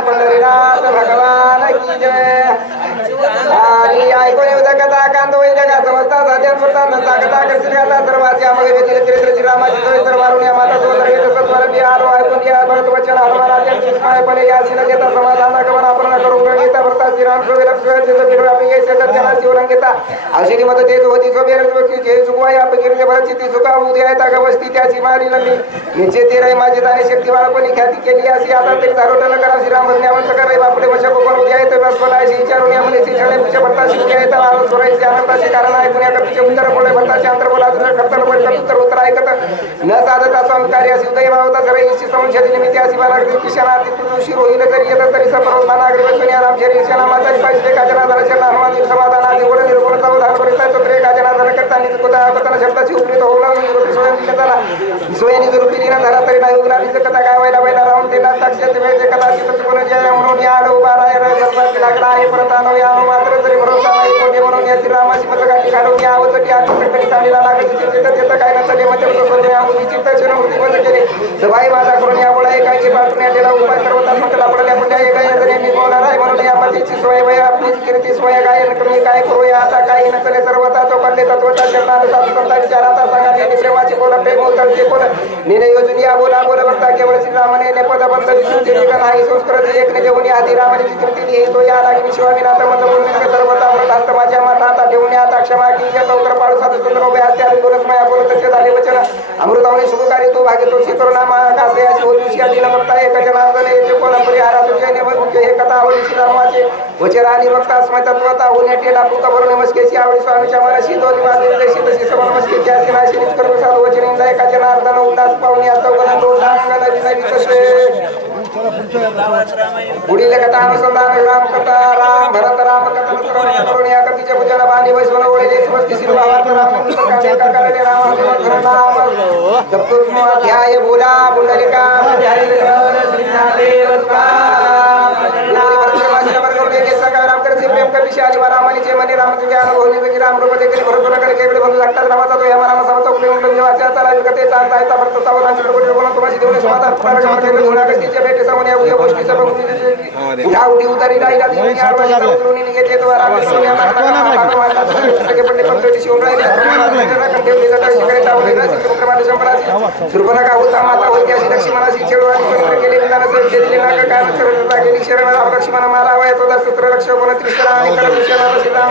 भगवान पंढरीनाथ भगवान की जय. आणि ऐकून येऊ कथा कांत होईल का समजता साध्या स्वतः नसा कथा करतील का सर्वांची आम्हाला वेदील चरित्र श्रीरामाची चरित्र वारून या माता सोदर घेत सत्वर मी आलो ऐकून या भरत वचन हनुमानाचे स्मरणपणे या सिन घेता समाधान गमन आपण करू घेता भरता श्रीराम सोबे लक्ष्मण चिंत फिरू आपण ये शेतात जला शिवरंग घेता औषधी मत तेज होती सोबेर व्यक्ती जे सुखवाय आपण गिरले भरत ती सुखा उद्या येता गवस्ती त्याची मारी लंबी निश्चित ते रे माझे दाने शक्ती बाळपणी ख्याती केली अशी आता तरी धारोटन करा श्रीराम बदन्यावन सकर बापडे वशा कोण उद्या येते बसपलाशी विचारून या मुलीची छळे पुढच्या भरता शिवून येता आलो सोरायचे आनंदाचे कारण ऐकून या कपीचे उत्तर बोले भरताचे अंतर बोला तुझं कर्तव्य बोलतात उत्तर उत्तर ऐकत न साधता संस्कारी अशी उदय भावता सर इशी संशय निमित्त अशी बालाग्री किशनार्थी तुळशी रोहिल जरी येतं तरी सपर्वत मानाग्री बसून या रामचरी शनामाचा पाहिजे का जनार्दन शरण हनुमान समाधान आधी ओढ निर्गुण सावधान करिता तो रे का जनार्दन करता निकुता कथन शब्दाची उपरीत होऊन निरोधी स्वयं दिला स्वयं निरूपी न झाला तरी नाही उग्राची कथा काय व्हायला व्हायला राहून त्याला साक्षात वेळ कथा चित्त गुण जय म्हणून या उभा राय गणपती लागला आहे परतानो या मात्र तरी भरोसा नाही कोणी म्हणून या श्रीरामाची मतगाठी काढून या अवचटी आठ सकडी चालीला लागत चित्त काय नसले म्हणजे प्रसन्न या मुली चित्त चिरमूर्ती बंद केले सभाई माझा करून या बोला एकाची पाठवून याला उपाय सर्वता म्हटला पडल्या पुढल्या एका जणी मी बोलणार आहे म्हणून या पतीची सोय वय आपली कीर्ती सोय गायन कमी काय करूया आता काही नसले सर्वता चौकातले तत्वता शरणात साधू संता विचाराता सांगा प्रेमाची बोला प्रेम उतरते बोल निर्णय योजून या बोला बोल बघता केवळ श्रीरामने नेपद बंद विष्णू नाही संस्कृत एक ने देऊन आधी रामाची कीर्ती लिहितो या लागी विश्वामिनाथ मत बोलणे सर्वता व्रत माझ्या माता ठेवून आता क्षमा की लवकर पाळू साधू सुंदर उभे असते आणि बोलत माया बोलत तसे झाले वचन अमृतावने शुभकारी तू भाग्य तो शिकरुणा कासे अशी होती आधी न बघता एक जनार्दन येते कोल्हापुरी हारा तुझे ने मुख्य हे कथा आवडी श्रीरामाचे वचन आणि बघता स्मय तत्वता होणे टेला पुका भरून नमस्केची आवडी स्वामीच्या मनाशी दोन्ही वाजले जशी तशी सम नमस्केची अशी नाशी निष्कर्म साधू वचन इंदा एका जनार्दन उल्लास पाहुणे आता उगना तो डांगला विनावी कसे पुढील कथा अनुसंधान राम कथा राम भरत राम कथा सर्व करून या कथेच्या पूजन बांधी वैश्वन ओळले समस्ती श्रीभावार्थ राम सकाळचे करणे राम नाम चतुर्थ अध्याय बोला पुंडलिका श्रीनाथदेव राम करते प्रेम कर विषय रामानी जे मनी राम तुझे अनुभवनी राम रूप देखील भरपूर करके बंधू लागतात रामाचा तो या राम समता प्रेम जेव्हा चाला विकते चालता येता भक्त सावधान चित्रपट बोलून तुम्हाला देऊन समाधान प्रारंभ धोळा कस्तीच्या भेटे सामने या गोष्टी सर्व उठा उठी उतारी राहिला दिनी आरवाजी उतरून निघेते तो राम सोन्या माता सगळे पडले कंप्लीट शिवून राहिले ठेवली जातात शिकरे तावले चित्रपट संपराची सुरपणा होता माता होती अशी लक्ष्मणाची छेडवाणी सुंदर केले विधान दिले नाक काय करता गेली शरण लक्ष्मण मारावा तो सुत्र लक्ष कोण त्रिशरा आणि कर विषयाला सीता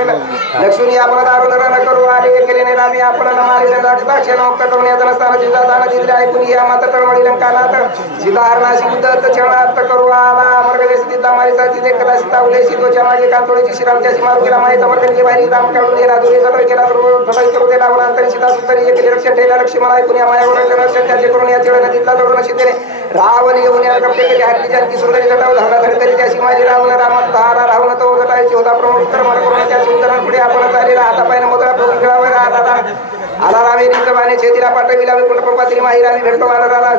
लक्ष्मी आपण दारुण न करू आले केले ने रामी आपण न मारिले दाखता क्षण करून या नसताना जिजा दान दिले ऐकून या माता तळमळी लंकानात सीता हरणाशी मुदत क्षणात करू आला मर्गदेश सीता मारी साची देखला सीता उले सीतोच्या मागे कांतोळीची श्रीरामच्याची मारू केला माहिती समर्थन बाहेर राम काढून दिला दुरी सटळ केला सटळ करू दिला वनांतरी सीता सुंदरी केले रक्षण ठेला लक्ष्मण ऐकून या मायावर रक्षण त्याचे करून या चिळ नदीतला जोडून सीतेने रावण येऊन या कपडे केले हरली जानकी सुंदरी जटाव धावला धडकली त्याची माझी रावण रामात धारा रावण तो जटायची होता प्रमुख तर मन करून त्याची उत्तरात पुढे आपण चालेला हाता पायने मोदळा पोकळी खेळावर आला रामे रिंगवाने छेदीला पाठविला विकुंठ पंपात्री माहिरामी भेटतो वानराला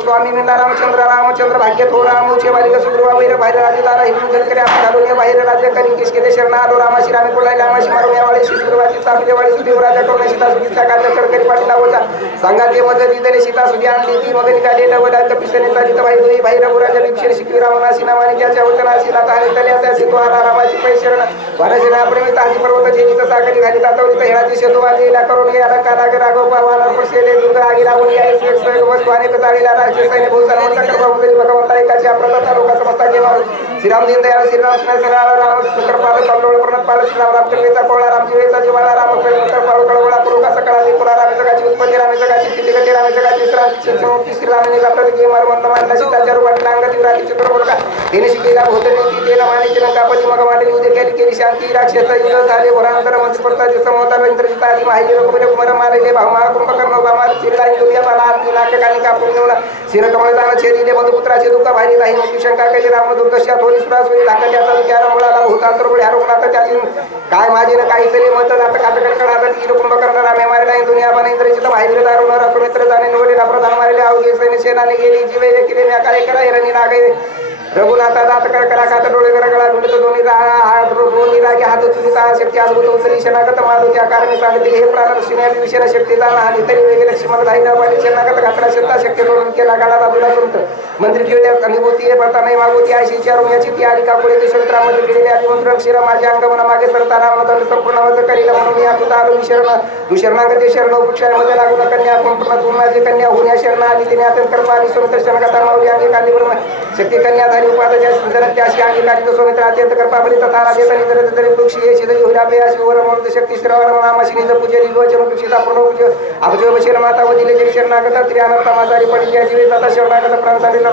स्वामी मिळला रामचंद्र भाग्य थो रामूचे बालिका सुग्रीवा वैर बाहेर राजदारा हिंदू जनकरे आपण घालून बाहेर राज्य करी किस केले शरण आलो रामाशी रामी कोलायला रामाशी मारुण्यावाळी सुग्रीवाची सापलेवाळी सुदेवराजा करून सीता सुधीचा कार्य करकरी पाठीला होता सांगाते मदत दिले सीता सुधी आणली ती मग निघालेला वडा कपिसने चालित बाई दोई बाहेर राजा विक्षेर शिकवी रावणाशी नावाने त्याच्या वचनाशी लाता आणि तल्याचा सिद्धू आला रामाची पैशरण वनसेना प्रेमित हाजी पर्वताची जित सागरी घाली तातवली हेळाची शेतू वाजेला करून या राघव परवाना परसेले दुर्गा आगीला बोली आहे स्वयं वस्तवाने कताळीला राष्ट्रीय सैन्य भूषण म्हणता करवा उदरी भगवंता एकाची अप्रता लोक समजता केला श्रीराम दिन दयाळ श्रीराम सनाला राम सुकरपाल कल्लोळ प्रणतपाल श्रीराम रामचंद्रचा कोळा रामजीवेचा जीवाला राम कळवंतर पाळ कळवळा पुरुका सकळा दिपुरा रामेजगाची उत्पत्ती रामेजगाची स्थिती रामेजगाची श्रीराम श्रीरामने प्रतीकी मरमंत मानला सीताच्या रूपात लांग दिवराची चित्रपटका तिने शिकेला भूतनी तेला माने लंकापती मग वाटली उदय केली केली शांती राक्षसा युद्ध झाले वरांतर मंत्रिपदाचे समोता इंद्रजित आदी माहिती कुमार मारले भामा कुंभकर्ण भामा चिरला इंदुरिया बाला आरती नाटकाने कापून नेवला शिरकमळ जाण छेदिले बंधुपुत्राचे दुःख भारी नाही मोठी शंका केली राम दुर्दशा थोडी सुरासुरी लाकड्याचा विचार मुळाला भूतांतर पुढे हरवला तर त्याची काय माझे ना काही तरी मत आता काटकड कडाला कुंभकर्ण रामे मारला दुनिया बने इंद्रजित माहिती दारुण रात्र मित्र जाणे निवडीला प्रधान मारले अवघे सैन्य सेनाने गेली जीवे केले म्या काय करा हिरणी नागे रघुनाथा दात कर करा खात डोळे कर गळा ढुंडत दोन्ही रागे हात चुकीचा शक्ती अद्भुत उतरी शनागत माधू त्या कारणे सांगते हे प्राणदर्शिनी विषय शक्ती जाणा आणि तरी वेगळे लक्ष्मण धाईना पाठी शनागत घातला शब्दा शक्ती करून केला गाडा बाजूला सुंत मंत्री किळ्या अनुभूती पडता नाही मागवती आशी विचारून याची ती आली काकुळे ते शंकरामध्ये गेलेले अभिमंत्रण क्षीर माझ्या अंगमना मागे सरता रामदंड संपूर्ण वज करील म्हणून या तुझा आलो शरण दुशरणागते शरण उपक्षामध्ये लागून कन्या संपूर्ण तू माझी कन्या होण्या शरण आली तिने आता कृपा आणि सुमित्र शरणगता मावली आणि काली ब्रह्म शक्ती कन्या झाली उपादाच्या सुंदर त्याशी आणि काली सुमित्र अत्यंत कृपा बली तथा राजे तरी जर तरी वृक्षी ये शिदई होल्या बेयाशी वर म्हणून शक्ती श्रवण नामाशी निज पूजे निजवचन वृक्षीचा पूर्ण पूज अभजो बशीर माता व दिले जय शरणागता त्रियानता माजारी पडी या जीवे तथा शरणागत प्राण सांगितलं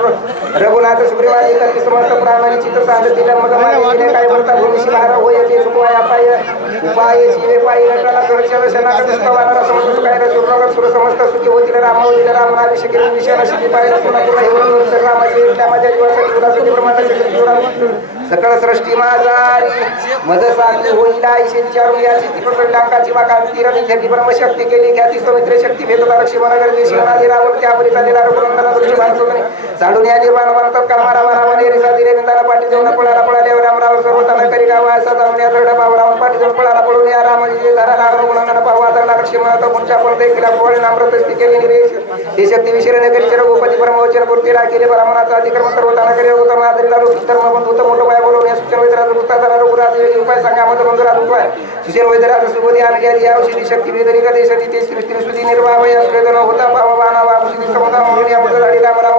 रघुनाथ सुग्रीवादी तर्की समर्थ प्राणाने चित्त सांगतील मग मागे काय भरता भूमिशी बाहेर होय ते सुखवाय अपाय उपाय जीवे पाय नटला सुरक्षा शरणागत स्तवानारा समस्त काय सुरनगर सुर समस्त सुखी होतील रामावतील रामनाभिषेक केले विषयाला शिकी पाहिला पुन्हा पुन्हा हे रामाचे एकल्या माझ्या जीवासाठी तुला सुखी प्रमाणात सकळ सृष्टी माझारी मज सांगली होईला ऐशी विचारून याची ती प्रकल्यांकाची वाका तीरणी ख्याती ब्रह्मशक्ती केली ख्याती सौमित्र शक्ती भेदता लक्ष्मणगर देशिवनादी रावण त्यावरी चालेला रघुनंदना दृश्य भारतोदने साडून या निर्माण म्हणतात कामारा मारावाने रेसा दिरे विंदाला पाठी जाऊन पळाला पळाले रामराव सर्वताना करी गाव असा जाऊन या दरडा बाबराव पाठी जाऊन पळाला पळून या रामाजी धारा नाग रघुनंदना पाहू आदरला लक्ष्मण पुढच्या पण देखील पोळे नामृतस्ती केली निरेश हे शक्ती विशिरणे करी रघुपती ब्रह्मवचन पूर्ती केले ब्राह्मणाचा अधिक्रम सर्वताना करी उत्तम आदरीला लोक धर्म बंधू मोठं बोलवून सुचन वैद्यराज गुप्ताचा रघुराज योगी उपाय सांगा मत बंधुराज उपाय सुचन वैद्यराज सुबोधी आणि या औषधी शक्ती वेदनी कदेशती ते सृष्टी सुधी निर्वाह या वेदना होता बाबा बाणा औषधी समुदा म्हणून या मुद्दा झाडीला मला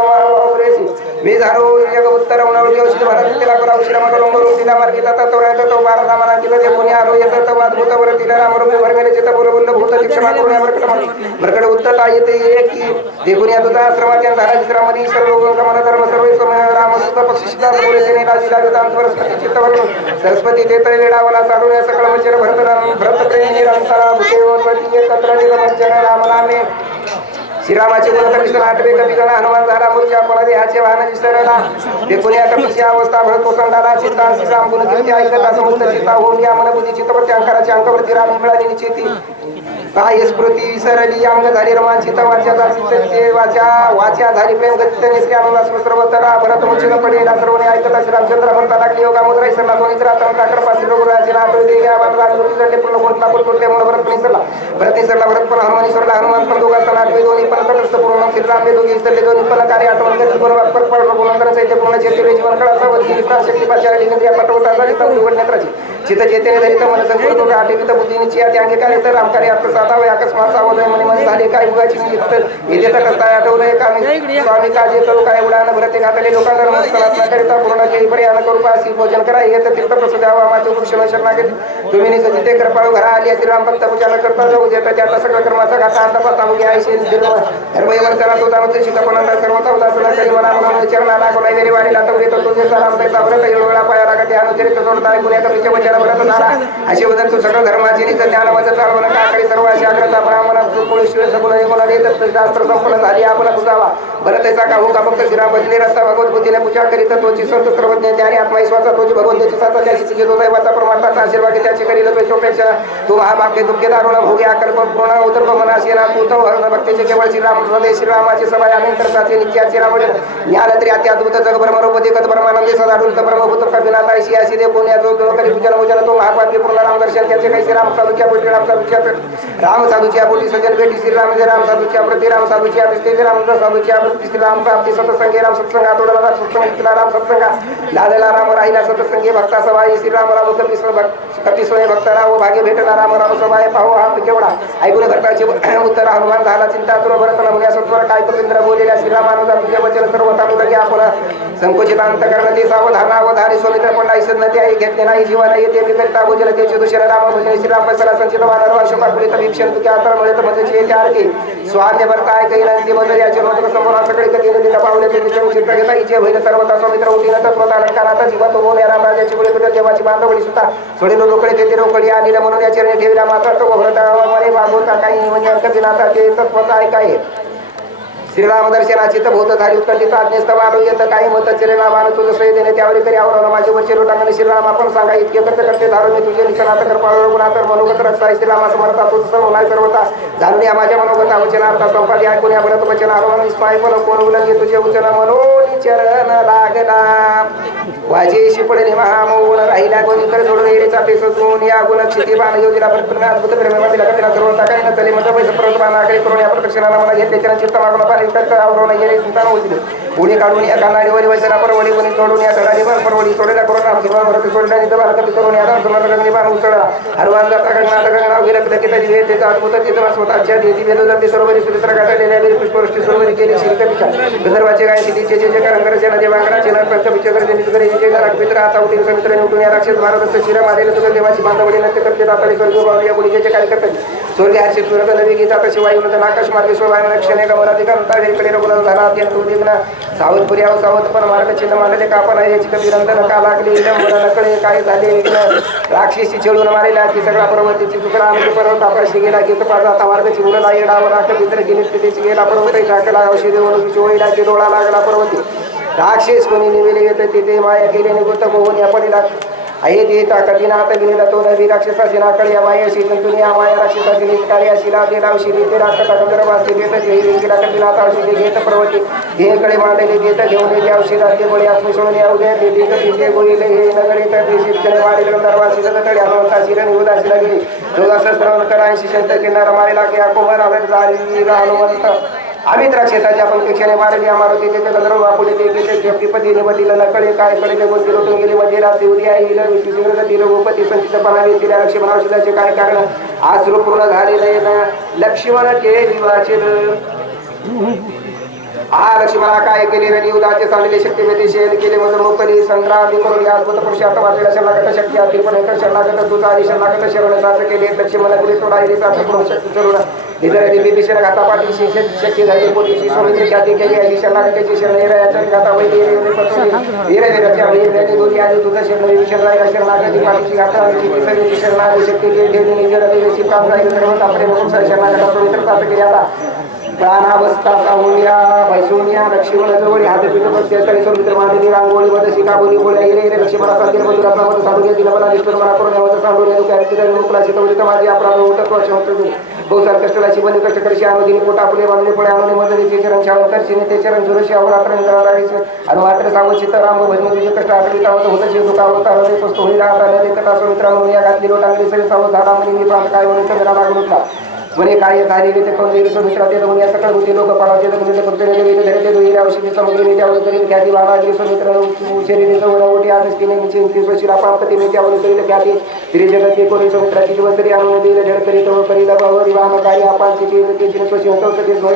मी झालो एक उत्तर उन्हाळी औषध भारत तिला करा औषध मग लोंगरून तिला मार्गी जाता तो राहतो तो बारा सामाना तिला ते कोणी आलो येतं तो अद्भुत वर तिला रामरूपी भरमेले चित्त बोलवलं भूत क्षमा करून या बरकड उत्तर येते एक की देखून या तुझा आश्रमात या झाला चित्रामध्ये सर्व लोकांचा मला धर्म सर्व रामसुद्धा पक्षी सिद्धांत बोले त्याने राजी लागत आमचं चित्तवरून सरस्वती ते तळे वेळावला चालून या सकळ मंचर भरत प्रेमी रामसारा भूतेवरती एकत्र निरमंचन रामनामे श्रीरामाचे गुणकनिष्ठ आठवे कवी गण हनुमान झाला पुरुषा पळाले ह्याचे वाहन विसरला देखून या कपीची अवस्था भरत कोसंडाला चित्ता श्रीराम गुणकीर्ती ऐकता समस्त चित्ता होऊन या मनबुद्धी चित्तवरती अंकाराची अंकवरती राम मिळाली निश्चिती काय स्मृती विसरली अंग झाली रोमांचित वाच्या झाली प्रेम गतीने श्री आनंदा सर्वतरा भरत मुचिन पडेला सर्वने ऐकता श्रीरामचंद्र म्हणता लागली योगा मुद्रा इसरला दोन्ही रात्र कृपा श्रीरघुराजी नाथ पूर्ण कोणता कोणते म्हणून भरत निसरला भरत पण हनुमानेश्वरला हनुमान पण दोघांचा आठवे दोन्ही पण तटस्थ पूर्ण श्रीराम दोघी इसरले दोन्ही पण कार्य आठवण करते बरोबर गुणंतर चैत्य पूर्ण चेतले जीवन कळा सर्व शक्ती पाच्या पटवता निवडण्याची चित्त चेतने धरित मन संकल्प आठवित बुद्धीनिची या अंगी काय तर रामकार्य प्रसादावे अकस्मात सावध मनी मन झाले काय युगाची येथे तटस्था आठवलंय कामी स्वामी काजे करू काय उडान भरते घातले लोकांना नमस्कारात न करिता पूर्ण केली पर्याय करू पासी भोजन करा येत तीर्थ प्रसादावा माझे वृक्ष शरणागती तुम्ही निज तिथे कृपाळू घरा आली असे राम भक्त पूजा न करता जाऊ देता त्याचा सगळं कर्माचा घाता अंत पता मुगे आयशी धर्मयवन करा तो दामते शिकापणांना सर्वता उदासना करी मना म्हणून चरणाला कोणा वेरी वाढीला तर येतो तुझे राम त्याचा व्रत वेळा पाया लागते अनुचरित जोडता गुन्ह्याचा विषय वचन असे उदर तू सगळं धर्माचे निज ज्ञान वचन चालवण काकडी सर्व अशी आग्रता ब्राह्मण शिव सगुण कोणा देत शास्त्र संपन्न झाली आपण तुझावा भरतेचा का हो का फक्त श्रीराम भजने रस्ता भगवत बुद्धीने पूजा करीत तोची संत सर्वज्ञ ज्ञानी आत्मविश्वासा तोची भगवंताची साचा त्याची तुझे तो दैवाचा परमार्थाचा आशीर्वाद त्याची करील पेक्षा तू महाभाग्य दुःखे दारुण भोगे आकल्प पूर्ण उदर्भ मनाशी ना तू तो भक्तीचे केवळ श्रीराम हृदय श्रीरामाचे सभा अनंतरताचे नित्याचे राम ज्ञान तरी अत्याद्भुत जग ब्रह्मरूपदी कद ब्रह्मानंदे सदाडुलत ब्रह्मभूत कविनाथ ऐशी अशी देव पुण्या जो करी पूजन तो महापापी पूर्ण राम दर्शन त्याचे काही राम साधूच्या पोटी राम साधूच्या पोटी सजन भेटी श्रीराम जय राम साधूच्या प्रति राम साधूच्या विस्ते राम साधूच्या प्रति श्रीराम प्राप्ती सत्संगे राम सत्संगा तोडला सत्संग राम सत्संगा लादला राम राहिला सत्संगे भक्ता सभाई श्रीराम राम कपी सोय भक्त राव भाग्य भेटला राम राम सभाय पाहू हा केवढा ऐकून भक्ताचे उत्तर हनुमान झाला चिंता तुर भरत नमुन्या सत्वर काय कपिंद्र बोललेल्या श्रीरामानुजा तुझे वचन सर्व तांदूळ घ्या आपण संकोचित अंत करण ते सावधान अवधारी सोमित्र पण नाही सन्नती आई घेतले नाही जीवन येते विकरिता भोजन त्याचे दुसरे राम भोजन श्रीराम पैसला संचित वानर अशोका कुलित भीक्षण तुझ्या आतर मिळे तर म्हणजे चार की स्वामी भरता आहे काही नंदी बदल याचे नोंद संपूर्ण सगळे कधी नदीला पावले ते विचारून चित्र घेता इचे होईल सर्वता सौमित्र उठीनं तत्वता अलंकाराचा जीवन तो बोल या रामराजाची गुळे तुझ्या देवाची बांधवडी सुद्धा सोडील लोकडे तेथे रोकडी आलेलं म्हणून या चरणी ठेवला मात्र तो भरता मरे बाबोता काही म्हणजे अंकबिनाथा ते तत्वता आहे काय श्रीराम दर्शनाची तर भूत झाली उत्कंठित आज्ञेस्तव आलो येतं काही मत श्रीरामान तुझं सोय देणे त्यावेळी करी आवडवलं माझे वच्चे लोटांगणे श्रीराम आपण सांगा इतके करते करते धारून मी तुझे निसनात कर पाळलं गुणातर मनोगत रस्ता श्रीरामा समर्था तुझं सर्व नाही सर्वता जाणून या माझ्या मनोगता वचनार्था संपादी ऐकून या भरत वचन आरोहण निस्पाय पण कोण उलंघे तुझे वचन मनोनी चरण लागला वाजेशी पडले महामौन राहिला कोणीकडे सोडून येरेचा पेस होऊन या गुण क्षिती बाण योजना परत अद्भुत प्रेमातील कथेला सर्वता काही न तले मत पैसे परत बाणाकडे करून या प्रदक्षिणाला मला घेतले त्याला चित्त मागून पाणी आवरून येणे चिंता होती पुढे काढून या कानाडीवरी वचना परवडी कोणी सोडून या धडाडीवर परवडी सोडल्या करून आपल्या भरती सोडल्या निधन हरकती करून या गंगणी बाण उसळला हरवान जाता गंगनाथ गंगनाव गेलं की त्याची वेळ त्याचा अद्भुत तिथं स्वतःच्या देती वेदो जाती सरोवरी सुरित्र गाठलेल्या वेळी पुष्पवृष्टी सरोवरी केली श्रीकपिका विदर्भाचे गाय सिद्धीचे जे कारण करायचे ना देवांगणा चेना पंचपिचे करे करे जे घरात मित्र आता उठील समित्र निवडून या राक्षस भारत शिरा मारेल तुझ्या देवाची बांधवडी नक्की करते दाताळी स्वर्ग या मुलीचे कार्य करतात स्वर्ग हर्षित सूरत नवी गीता तशी वायुनंदन आकाश मार्गे शोभाने रक्षणे गमनाती गमताकडे रघुनाथ झाला अत्यंत उद्विग्न सावधपुरी अव सावध पण मार्ग चिन्ह मांडले कापण आहे याची कधी रंधन का लागली मला नकळे काय झाले विघ्न राक्षसी छेडून मारेला की सगळा पर्वतीची तुकडा आमची पर्वत आकाशी गेला की पाचा आता मार्गाची मुलं येडावर राख मित्र गेली स्थितीची गेला पर्वत झाकला औषधी म्हणून चोळीला की डोळा लागला पर्वती राक्षस कोणी निवेले येत तिथे माया केले निगुत मोहन या पडीला आहे ते ताकदीना आता गेलेला तो नवी राक्षसाची नाकळ या मायाशी जंतुनी या माया राक्षसाची निष्कार्या शिला ते रावशिरी ते राक्षसा कंदरवासी देत देवीला कधीला औषधी घेत पर्वती देहकडे मांडले देत घेऊन येते औषधा ते बळी आत्मशोधन या उद्या ते देत तिथे गोळीले हे नगरे तर ते शिक्षण वाढले गंधर्वासी तडे हनुमंता शिरण उदासीला गेली दोघांचं श्रवण करा 80 शंत किनारा मारेला की कुमार आवेत झाली हनुमंत आम्ही राक्षसाच्या आपण पेक्षाने मारली मारुती त्याच्या गंधर्व बापुले ते गेले जप्तीपती निवडीला नकळे काय पडले गोंदी लोटून गेले मध्ये रात्री उद्या येईल विष्णुसिंह रघुपती संचित बनावे तिला लक्ष्मण औषधाचे काय कारण आज सुरू पूर्ण झालेले ना लक्ष्मण केली वाचेल हा लक्ष्मणा काय केले रे उदाचे चांगले शक्ती शेल केले मधून मोकली संग्राम करून या अद्भुत पुरुषार्थ वाचलेल्या शरणागत शक्ती आधी पण शरणागत दूता आणि शरणागत शरण साथ केले लक्ष्मणा दिले थोडा शक्ती करून इतर विभीषण घाता पाठीशी शक्ती झाली पोटीशी सोमित्री ख्याती केली आहे शरणागतीची शरण याच्या घाता वैद्य दोन्ही आधी तुझं शरण विभीषण राहिला शरणागती पाठीशी घाता शरणागती शक्ती केली काम राहिलं सर्व आपले बघून शरणागता पवित्र प्राप्त केली आता प्राणावस्था साहुल्या भैसोनिया लक्ष्मण जवळ हातपीठ बसते तरी समुद्र मांडणी रांगोळी मध्ये शिकाबोली बोलल्या गेले लक्ष्मणा सांगेल बंधू रत्नामध्ये साधून दिलं मला निष्ठूर मला करून यावं सांडून दुखायला मुकलाची तवरीत माझी अपराध होतं वर्ष होतं बहुसार कष्टाची बनी कष्ट करशी आनंदीने पोटा फुले बांधले पळे आनंदी मदतीचे चरण छावन करशीने ते चरण सुरक्षी अवरात्र आणि मात्र सावध चित्त राम भजन तुझे कष्ट आकडी तावत होतं शिव दुखा होता हृदय स्वस्त होईल राहता कथा सुमित्रा म्हणून या घातली लोटांगली सगळे सावध झाला म्हणजे प्रांत काय म्हणून चंद्रा लागून उठला म्हणे काय झाली ते कौन मित्राचे दोन या सकळ होती लोक पाळाचे तर करते दोन औषधी सामग्री त्यावर करील ख्याती बाळाची सुमित्र शरीर ओटी आदस्तीने शिला प्राप्त तिने त्यावर करील ख्याती श्री जगत कोणी सुमित्राची जीवनतरी आणून दिले झड करीत करील भावर वाहन कार्य आपण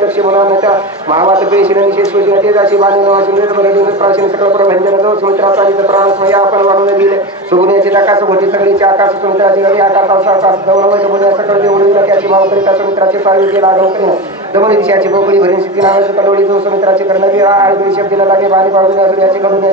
लक्ष मुलांच्या महावात पेशील निषेध स्वशी तेच अशी बांधून प्राचीन सकळ प्रभंजन सुमित्राचा प्राण आपण वाढवून दिले सुगुण्याची आकाश घोटी सगळीचे आकाश सुमित्राची गडी आकाश गौरव सकळ देऊन त्याची भाव करीत सुमित्राचे सावित्री लागव करीन दमन दिशाची बोकडी भरून शिकती नावाची कलोडी जो सुमित्राचे करणारी आळी शब्दीला लागे बाणी पावून याची कडून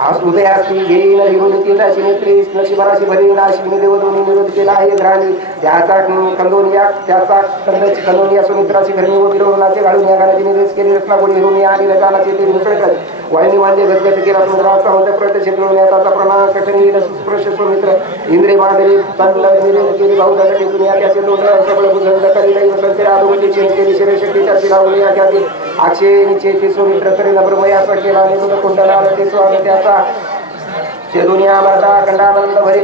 हृदयाची घेईन विरोध केला शिनेत्री लक्ष्मणाची भरी नाशिकने देव दोन्ही विरोध केला आहे घराणी त्याचा कंदोनिया त्याचा कंदाची कंदोनिया सुमित्राची घरणी व विरोधनाचे घालून या घराची निर्देश केली रत्नागोडी हिरून आणि रजानाचे ते मुसळतात वाहिनी वांदे गजगज केला सुमित्राचा होता प्रत्यक्ष त्याचा प्रणाम कठीण स्पर्श सुमित्र इंद्रे मांडले निवेद केली भाऊसाठी दुनिया त्याचे दोन सगळं बुजवलं करी नाही वसंत आदोगती चेंज केली शरीर शक्ती त्याची लावली या ख्याती अक्षय निचे ते सुमित्र तरी नब्रमयाचा केला निरुद्ध कुंडला ते स्वागत त्याचा दुनिया माता खंडानंद भरी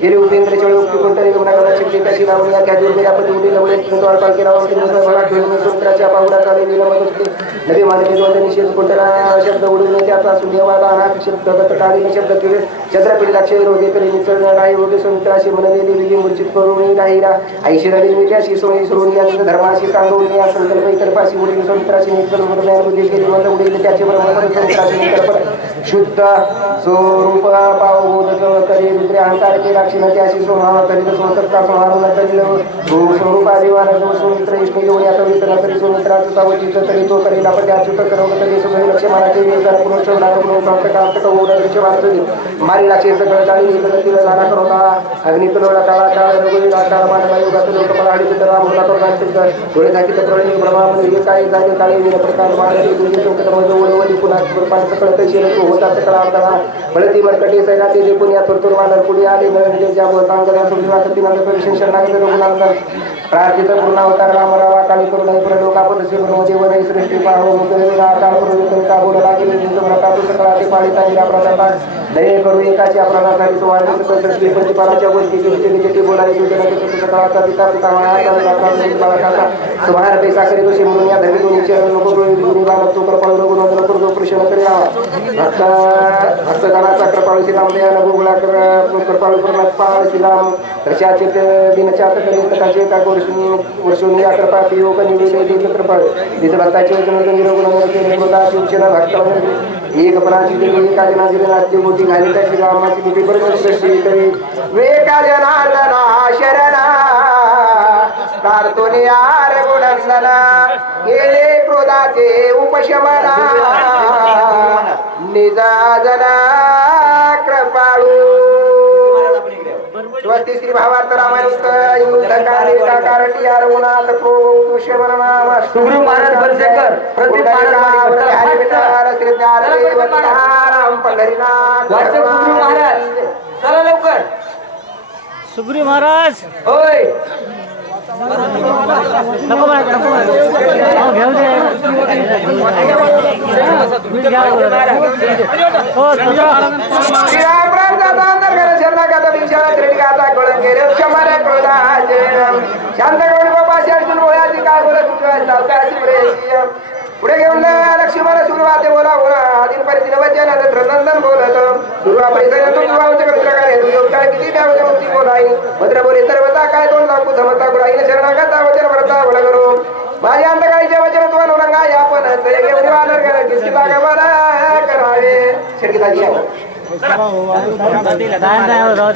गेली उपेंद्र चळवळी कोणतरी गमनागला शक्ती त्याची लावणी या ख्याती आपण उडी लवले केला सुमित्राच्या पाहुण्याचा देवीला मदत नवी मानवी दोन निषेध कोणत्या शब्द उडून त्याचा सुदेवादा शब्द काळी शब्द केले छत्रपती लक्ष विरोधी करी निसर्ग राही होते सुमित्राशी म्हणलेली विधी मूर्छित करून राहिला ऐशी राहिली मिठाशी सोयी सोडून या धर्माशी सांगून या संकल्प इतरपाशी उडील सुमित्राशी बुद्धी केली मत उडील त्याचे सुमित्राशी शुद्ध स्वरूप पावबोध करी दुसरे अहंकार केला त्याशी सोहा करीत स्वतंत्र समारोह करील स्वरूपादिवान सुमित्र इष्ट येऊन आता विसरला तरी सुमित्राचं सावचित तरी तो करील आपण अच्युत करवलं तरी सुमित्र लक्ष्मणाचे प्राप्त मारी आणि लाक्षे सकळ काळी तिला जागा करवता अग्नी तुलवडा काळा काळ रघुवी काळ मानवा योगात लोकपाल आणि पितर मुला तो नाचित डोळे झाकी तर प्रणी ब्रह्मा म्हणजे काही जागे काळी विना प्रकार मानवी दुनिया तो कदम वळवली पुन्हा पाच सकळ तैशी नको होता सकळ आमदार बळती मरकटी सैनाती जे पुण्या तुरतुर वानर पुढे आले म्हणजे ज्या बोलतांगऱ्या सुविधा सतीनंद परिशन शरणागत रघुनांदर प्रार्थित पूर्ण अवतार राम रावा काळी करुणा पर लोकापद श्री ब्रह्मदेव वरै सृष्टी पाहू मुकरे आकार करू कविता बोल लागेल व्रतातू सकळाचे पाळी ताई या प्रजातात दये करू एकाची अपराधासाठी तो वाढ सकळ सृष्टी प्रतिपालाच्या गोष्टी निजेटी बोलाली दुजनाचे सकळाचा पिता पिता महाराजा सुभार पैसा करी दोषी म्हणून या धर्मी दोन्ही चरण नको गुणी बालक तो कृपाळू रघुनंदन पूर्व प्रश्न करी भक्त भक्तगणाचा कृपाळू श्रीराम दया नभुगुळा कृपाळू पूर्ण पाळ श्रीराम रचाचित दिनचात करी कथाचे का वर्षून या कृपा योग निवेदे देव कृपाळ दिस भक्ताचे वचन निरोगुण केले कृपा शिवसेना भक्त एक पराची देवी एका जनाची नाट्य मोठी घाली त्या श्रीरामाची भीती बरोबर सृष्टी करी वेका जनार्दना शरणा प्रार्थने आर गुणंदना गेले क्रोधाचे उपशमना निजाजना कृपाळू स्वस्ति श्री भावार्थ रामायण युद्धकाले काकारटी आरवनाथ कृष्णवरनाम सुग्रीव महाराज बलशेखर प्रदीप महाराज श्री ज्ञानदेव राम पंढरीनाथ सुग्रीव महाराज चला लवकर सुग्रीव महाराज होय नको घेऊ दे हो पुढे घेऊन लक्ष्मण सुरुवात बोला आदिन परिस्थिती वचन नंदन बोलत दुर्वा पैसा दुर्वा प्रकारे किती मुक्ती बोलाई भद्र बोले सर्वता काय दोन लाखू समता गुराईन शरणागता वचन व्रता बोला करू माझ्या अंधकाळीच्या वचन तुला नोलंगा या पण घेऊन वानर करावे शिडकीताजी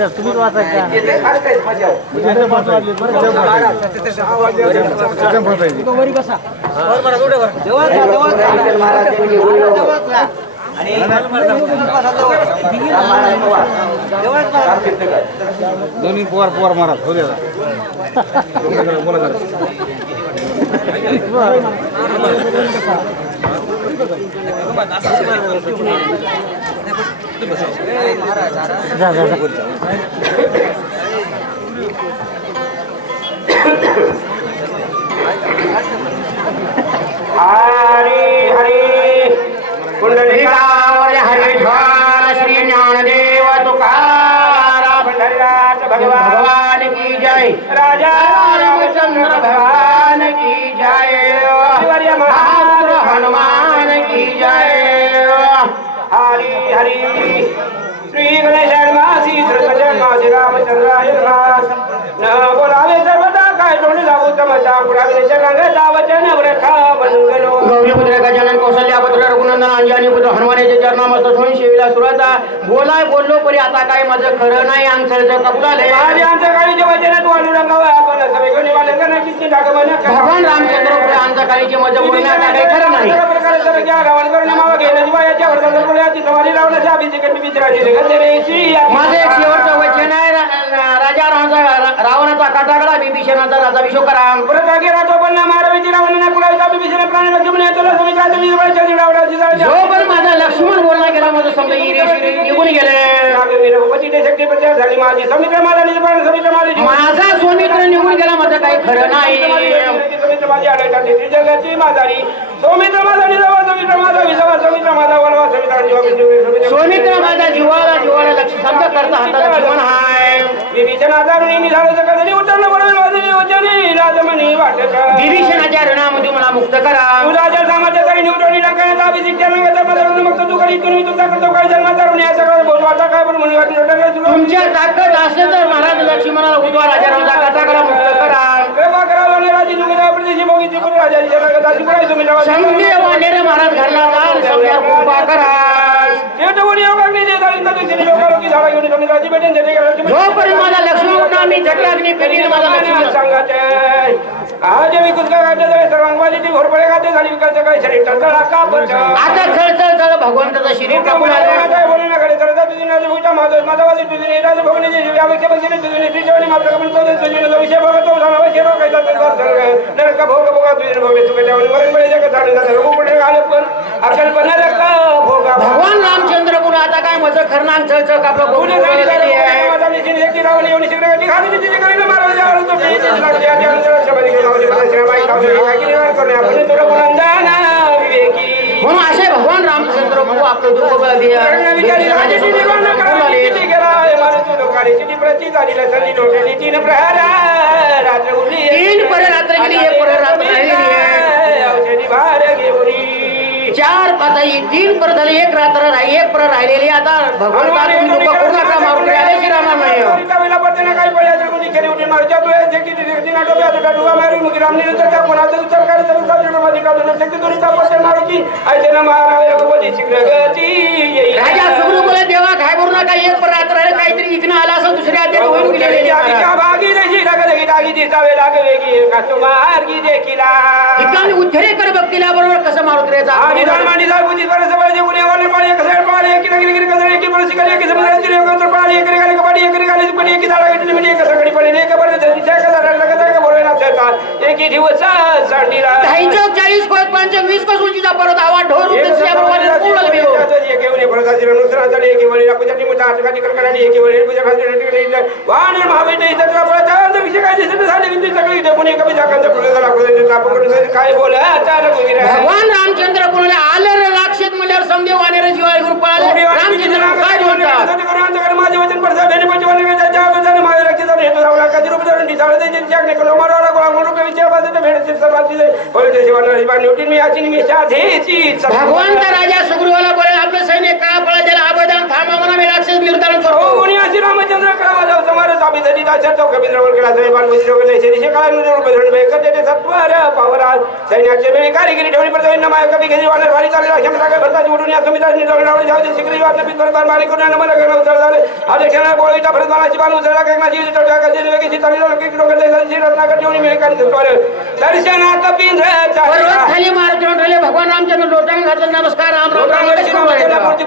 तुम्हीच वाचायचा दोन्ही पोर महाराज हो द्या हरी हरी कुंडलिकावरी हरिद्वार श्री ज्ञानदेव तुकाराम पंढरीनाथ भगवान की जय राजा रामचंद्र भगवान की जय महात्मा हनुमान की जय हरी हरी श्री गणेश मासी श्री रामचंद्राय न बोलावे सर्वदा काय तोंड लागू तमचा पुढावे चरंगता वचन व्रथा बनगलो गौरीपुत्र गजानन कौशल्या पुत्र रघुनंदन अंजनी पुत्र हनुमानाचे चरणामस्त होऊन शिवीला सुरुवाता बोलाय बोललो परी आता काय माझं खरं नाही अंगसरचं कपडाले माझे अंतकाळीचे वचन तू अनुरंगावा आपण सगळे घेऊन वाले किती डागमन भगवान रामचंद्र पुढे अंतकाळीचे माझं बोलण्यात काय खरं नाही प्रकारे सर्व रावण करून मावा गेले जीवाच्या वर्षात बोलायची सवारी लावण्याची अभिषेक विचारायची माझे शेवटचं वचन आहे राजा रावणाचा काटाकडा बिभीषणाचा राजा विश्वकराम पुरतागे राजो पण मारवीची रावणाने कुळाचा बिभीषण प्राणी लक्ष्मण येतो समिकाचा विजवाच्या जीवाची जो पण माझा लक्ष्मण बोलला गेला माझं समजा निघून गेले रघुपती ते शक्ती प्रचार झाली माझी समित्र माझा निजपान समित्र माझी माझा सौमित्र निघून गेला माझं काही खरं नाही समित्र माझी आढळता जगाची माझारी सौमित्र माझा निजावा समित्र माझा विजावा समित्र माझा वनवा सौमित्र माझा जीवाला लक्ष समजा करता हातात लक्ष्मण हाय विभीषणाचा ऋणी निघालं सकदरी उतरलं म्हणून वाजली वचनी राजमणी वाटत विभीषणाच्या ऋणामध्ये मला मुक्त करा तुझ्या सामाजासाठी निवडणी टाकण्याचा अभिषेक जन्माचा माझा ऋण मग तू करीत तुम्ही तुझा करतो काय जन्माचा ऋण या सगळं बोल वाटा काय पण म्हणून वाटलं तुमच्या ताकद असेल तर महाराज लक्ष्मणाला उद्वा राजा राजा कथा करा मुक्त करा कृपा करा वानेराजी नुगदा प्रदेशी भोगीची पुत्र राजाची जनागताची पुढे तुम्ही समजे वानेर महाराज घरला जाल समजा कृपा करा जोपर्यंत माझा लक्ष्मण होता मी झटकाग्नी पेटीने माझा लक्ष्मण आज मी कुसका गाठे झाले सर्वांगवादीची घोरपडे गाठे झाली विकायचं काय शरीर टळटळा का बरं आता चळ भगवंताचं शरीर कापून आलं काय बोलू नका रे सरदा तुझी भूता माझा वादी तुझी राज भगवने यावेळी बघितले तुझी त्रिजवणी मात्र कमी तुझी विषय बघतो झाला वैसे रोकायचा नरक भोग भोगा तुझे भोगे तुझ्या मरण बळे जग झाले जाते रोपडे आले पण अकल पण का भोगा भगवान रामचंद्र कोण आता काय मज खरनान चळ कापलं पुणे बघून झाली राहिलेली आहे. माझा निश्चित एकटी रावणी एवढी शिकराची खाली तिची करीने मारवा जावर तो पेची लागली आणि अंतर शब्द घेऊन श्रीबाई कावले काय निवार करणे आपण तुला गुणंदाना विवेकी म्हणून असे भगवान रामचंद्र प्रभू आपलं दुःख बळ दिया विचारी राजाची निवड करायची किती गेला मारे तू लोकांची ती प्रती झालीला संधी डोक्याची तीन प्रहार रात्र उरली तीन पर रात्र गेली एक पर रात्र राहिलेली आहे. औषधी भार घेऊन चार पाताई तीन पर झाले एक रात्र एक पर राहिलेली आता भगवान लोक पूर्ण मारून राहिले श्रीराम वेळेला पडते काही पडल्या कोणी खेळी उठी मारच्या तुला शक्ती दिसती ना डोक्या तुला डुवा मारून मुकी रामने तर त्या कोणाचं विचार करायचं तर साजून माझी काढून शक्ती दोन्ही तापते मारुती ऐसे ना महाराज भगवती शिग्रगती राजा सुग्रीव बोले देवा काय करू नका एक पर रात्र राहिले काहीतरी इकडे आला असं दुसऱ्या हाती होऊन गेलेली आहे. भागी नशी लागली दागी दिसावे लागवेगी का मार्गी देखीला ठिकाणी उद्धरेकर भक्तीला बरोबर कसं मारुत रे आणि धर्मानी जागृती परत सगळे गुन्हेगार पाळी कसं पाळी एक गिरी कसं की परत शिकाली की समुद्राची एकत्र पाळी एक गाली कबाडी एक गाली पण एक दाडा घेतली म्हणजे एक सगळी पडली एक परत त्या कसा लगत आहे का बोलायला असतात एक दिवस सांडीला 40 कोट 20 कोस उंचीचा परत आवाज ढोर उठते त्याप्रमाणे कुळल बियो घेऊन परत नुसरा एक वेळी पूजाची मुठा हातखाली करणारी एक वेळी पूजा खाली वाण महावीर इथं प्रचार विषय काय दिसत झाले विंदी सगळी कोणी कमी जाकांचा पुढे काय बोला अचानक उभी राहिली. भगवान रामचंद्र कोणाला आले रे राक्षस म्हणल्यावर समदेव वाने रे जीवाय गुरु पळाले रामचंद्र काय बोलतात माझे वचन पडसा बेने पंचवन त्याच्या बद्दल माझे रक्षित हेतू धावला कधी रूप धरून दिसाळ त्याचे त्यागने कलो मारवाला गोळा म्हणून विचार बाजूला भेट सर्वात दिले बोलते शिवाना निवटी मी याची मी साधेची भगवंत राजा सुग्रीवाला बोले आपले सैन्य का पळा त्याला आबदान थांबा म्हणा मी राक्षस निर्धारण हो करतो कोणी अशी रामचंद्र करावा जाऊ समार साबितरी दाचा चौक बिंद्रवर केला सैन्य बाणवजी रोगले दिशे काळ रूप धरून बेकते सत्वार पावरा सैन्याचे वेळी कारिगिरी ठेवली पडते नमाय कभी घेरी वाले भारी चालला क्षमता काय भरता उडून या समिता निवडणार जाऊ शिकरी वाटले पितर मारी करून नमन करून उतर झाले आले खेळा बोळीचा भरतवानाची बाण उचलला काय माझी टोटा का दिले की चालली की डोंगर देशाची रत्ना ठेवली मी काय दर्शनात पिंजरा पर्वत खाली मारत राहिले भगवान रामचंद्र लोटांग घातला नमस्कार राम राम मूर्ती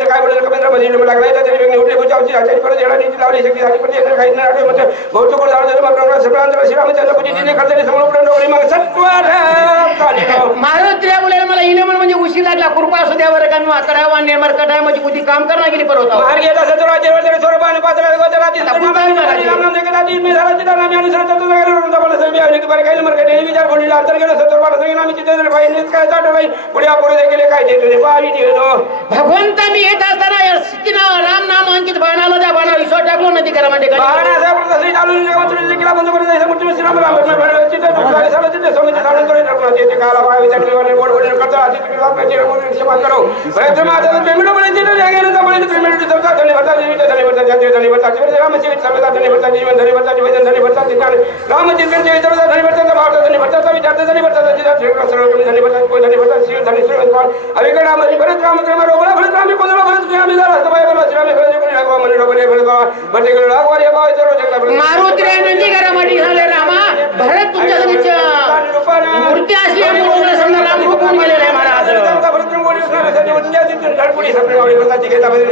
काय बोलले कमेंद्र मध्ये लागला तरी वेगळी उठली गोचावची आचारी परत येणार नीती लावली शक्ती झाली पण येणार काही नाही म्हणजे बहुत कोण झालं मग सगळ्यांना श्रीरामचंद्र पूजी दिले खर्चाने समोर डोळी मग सत्वार महाराज बोलायला मला इलेमन म्हणजे उशीर लागला कृपा असू द्या बरं का मी वाकडावा निर्माण कटाय म्हणजे बुद्धी काम करणार गेली परत मार्ग येत असं तर राज्यावर स्वरूपाने पाचला वेगळ्या रात्री रामनाम देखील रात्री मी झाला तिला नामी अनुसरण तत्व जायला बरं सर मी आले की बरं काही नंबर काही विचार बोलले अंतर गेलो सत्तर बारा सगळी नामी चित्र पाहिजे काय चाटो बाई पुढे पुढे गेले काय देतो पाणी ठेवतो भगवंता मी येत असताना राम नाम अंकित बाणाला त्या बाणा विश्वास टाकलो नदी करा म्हणजे बाणाचा चालून देखील बंद करून जायचं मोठी श्रीराम राम चित्र झालं तिथे समिती चालून करून ते काला बाय विचार बोल बोल करता क्षमा करो प्रयत्न माझा पेमेंट बोले चित्र गेलं बोले पेमेंट समजा धन्यवाद धन्यवाद रामची समजा धन्यवाद जीवन धन्यवाद निवेदन धन्यवाद रामचंद्रांचे विचार धन्यवाद भारत धन्यवाद विचार धन्यवाद सर्व धन्यवाद कोण धन्यवाद श्री धन्यवाद अविकडे रामजी भरत राम क्रम रोबला भरत राम कोणला भरत आम्ही झाला सबाय बोला श्री भरत कोणी लागवा म्हणे रोबले भरत बाबा भरते गेलो लागवा रे बाबा सर्व जगला मारुती नंदी घरामध्ये झाले रामा भरत तुमच्या मूर्ती असली आणि बोलले समजा राम रूप होऊन गेलेले आहे महाराज भरत गोडी असणार उद्याची धडपुडी सपळी भरताची घेता भरत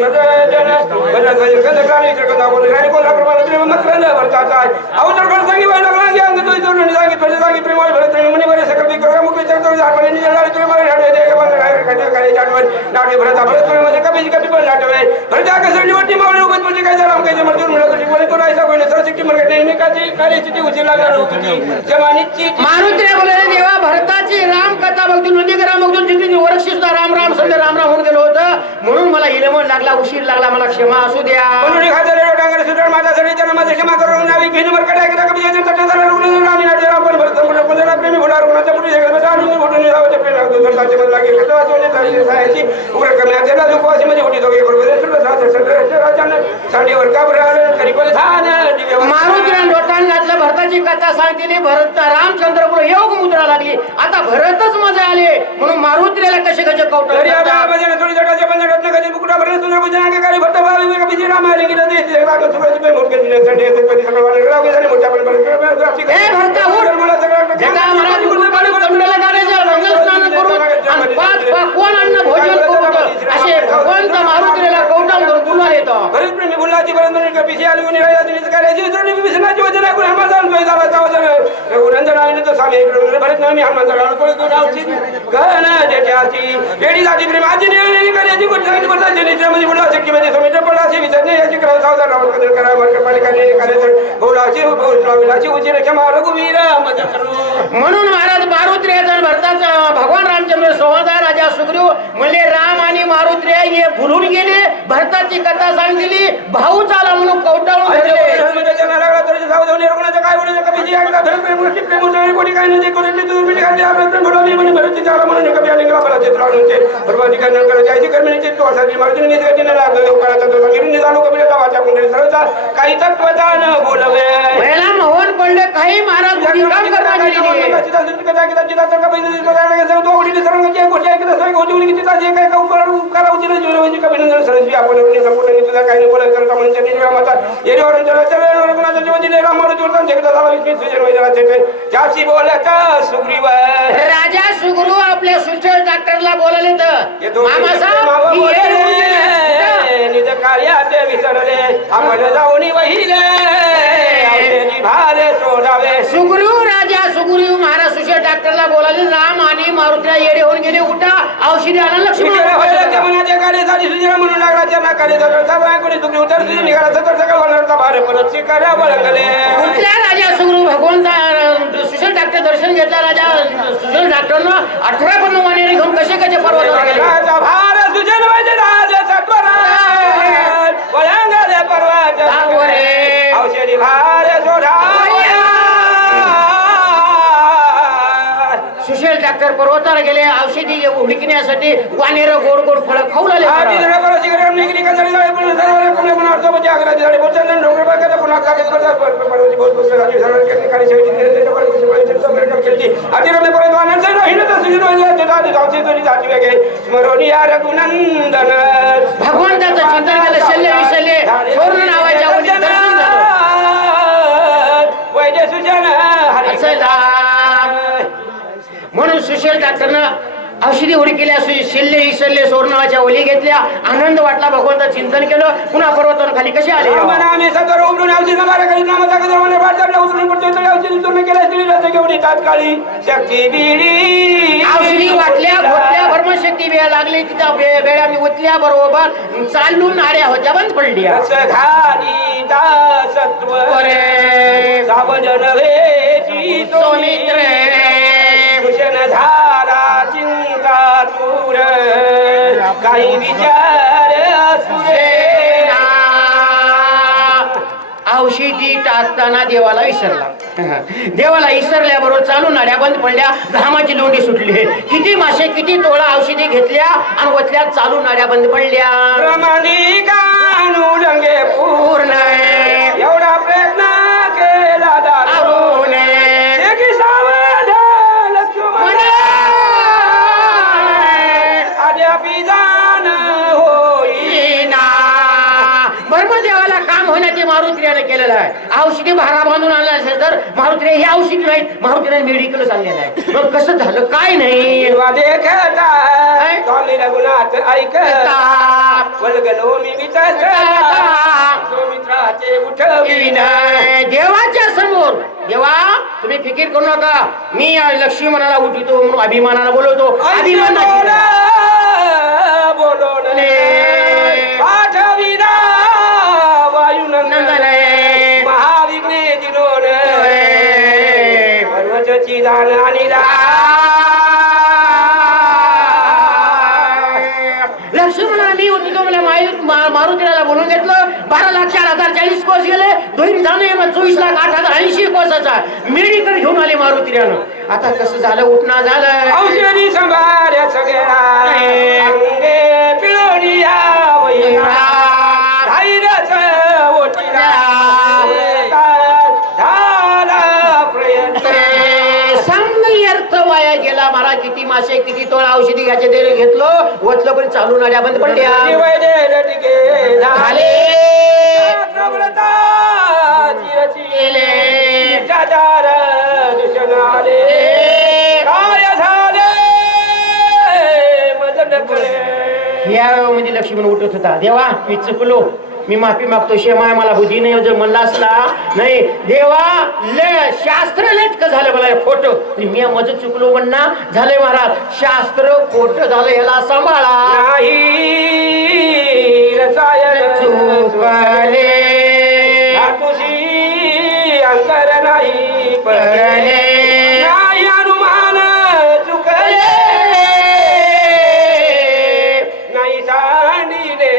गंधक्राणी विचार बोल राणी कोण प्रमाण प्रेम मकरंद भरताचा अवतर भरत सांगी बाय लागला की अंग तो जोडून सांगी भरत सांगी प्रेम भरत मुनी बरे सकल विक्रम मुख विचार करून आपण निजे लाडी प्रेम राडे दे बंद काय काय जाटवर नाटे भरत भरत म्हणजे कभी पण नाटवे भरत आकाशणी वरती मावळे उगत म्हणजे काय झालं काय मजूर मिळत होती कोणी कोण ऐसा कोणी सरसिटी मार्केट नेहमीकाची कार्याची उची लागणार होती जमानीची मारुती बोले देवा भरताची राम कथा बघतील नंदी घरा बघतील जिथे वरक्षी सुद्धा राम राम समजा राम राम होऊन गेलो होतं म्हणून मला इलेमन लागला उशीर लागला मला क्षमा असू द्या म्हणून खाजरे डांगर सुद्धा माझ्यासाठी त्यांना माझे क्षमा करून नावी घेऊन मार्केट आहे का कधी याच्या तट्याला रुग्ण आम्ही नाटे राम पण भरत कोणाला प्रेमी भोला रुग्णाच्या पुढे सगळं आणून बोलून रावाच्या प्रेम धर्माचे मन लागेल खतवाची सायाची उग्र कमी त्याला उपवासी मध्ये होती दोघे राजाने साडीवर काबर तरी पण मारुती लोटांग घातलं भरताची कथा सांगते भरत रामचंद्र पुढे योग मुद्रा लागली. आता भरतच मजा आले म्हणून मारुतीला कसे कसे कौटुंब कोण अन्न भोजन करू असे भगवंत मारुतीला कौटुंब बोलवा येतो. म्हणून महाराज मारुतीचा भरताचा भगवान रामचंद्र संवादा राजा सुग्रीव म्हणजे राम आणि मारुती हे भुलून गेले. भरताची कथा सांगितली भाऊ चाला म्हणून कौटुंब काही तत्वज्ञान बोलवे मोहन पडले काही महाराज राजा सुग्रीव आपल्या सुचल डॉक्टरला बोलले तर निज कार्याचे विसरले आपण जाऊन वहिले भारे सोडावे. सुग्रीव राजा सुग्रीव महाराज सुशेष डॉक्टरला बोलाले राम आणि मारुतीला येडे होऊन गेले. उठा औषधी आणा लक्ष्मण म्हणून लागला त्यांना कार्य राजा सुग्रीव भगवंत सुशेष डॉक्टर दर्शन घेतला. राजा सुशेष डॉक्टरनं 18 पण वानेरी घेऊन कसे कसे पर्वतावर गेले. औषधी भारे सोडा सुशेष डॉक्टर पर्वताला गेले औषधी हुडकण्यासाठी. वानेर गोड गोड फळ खाऊ लागले. भगवंताचं चिंतन केलं. शल्य विसल्य स्वर्ण नावाच्या म्हणून सुशेष डॉक्टरनं औषधी हुडकेल्या. शिल्ले इसरले सोरणाच्या ओली घेतल्या. आनंद वाटला. भगवंत चिंतन केलं. पुन्हा पर्वतावर खाली कसे आले. औषधी वाटल्या घोटल्या भर्मशक्ती वेळ लागली. तिथं वेळा मी उतल्या बरोबर चालून आड्या होत्या बंद पडल्या. सौमित्र धारा चिंता तूर काही विचार औषधी टाकताना देवाला विसरला. देवाला विसरल्याबरोबर चालू नाड्या बंद पडल्या. घामाची लोंडी सुटली. किती मासे किती तोळा औषधी घेतल्या आणि वतल्या चालू नाड्या बंद पडल्या. पूर्ण एवढा प्रयत्न केला दारून ब्रह्मदेवाला काम होण्याचे मारुतीने केलेलं आहे. औषधी भारा बांधून आणला असेल तर मारुतीने हे औषधी नाहीत. मारुतीने मेडिकल आणलेलं आहे. मग कसं झालं काय नाही. देवाच्या समोर देवा तुम्ही फिकीर करू नका. मी लक्ष्मणाला उठवतो म्हणून अभिमानाला बोलवतो. अभिमानाला महाविघ्ने दिलोन पर्वतची दान आणि लक्ष्मणाला मी उठतो मला मारुतीला बोलून घेतलं. 12,04,040 कोस गेले. दोन जाणे 24,08,80 कोसाचा मेडिकल घेऊन आले मारुतीनं. आता कसं झालं उठणं झालं. औषधी संभार सगळ्या पिळोनी झाला किती मासे किती तोळ औषधी घ्यायचे ते घेतलो वचलं पण चालू नाड्या बंद पडल्या झाले या म्हणजे लक्ष्मण उठत होता देवा मी चुकलो मी माफी मागतो शेमाय मला बुद्धी नाही जर म्हणला असला नाही देवा शास्त्र लटक झालं मला खोट मी मज चुकलो म्हणणा झालंय महाराज शास्त्र खोट झालं याला सांभाळा नाही रसायन चुकले तुझी अंतर नाही पडले नाही अनुमान चुकले नाही जाणीले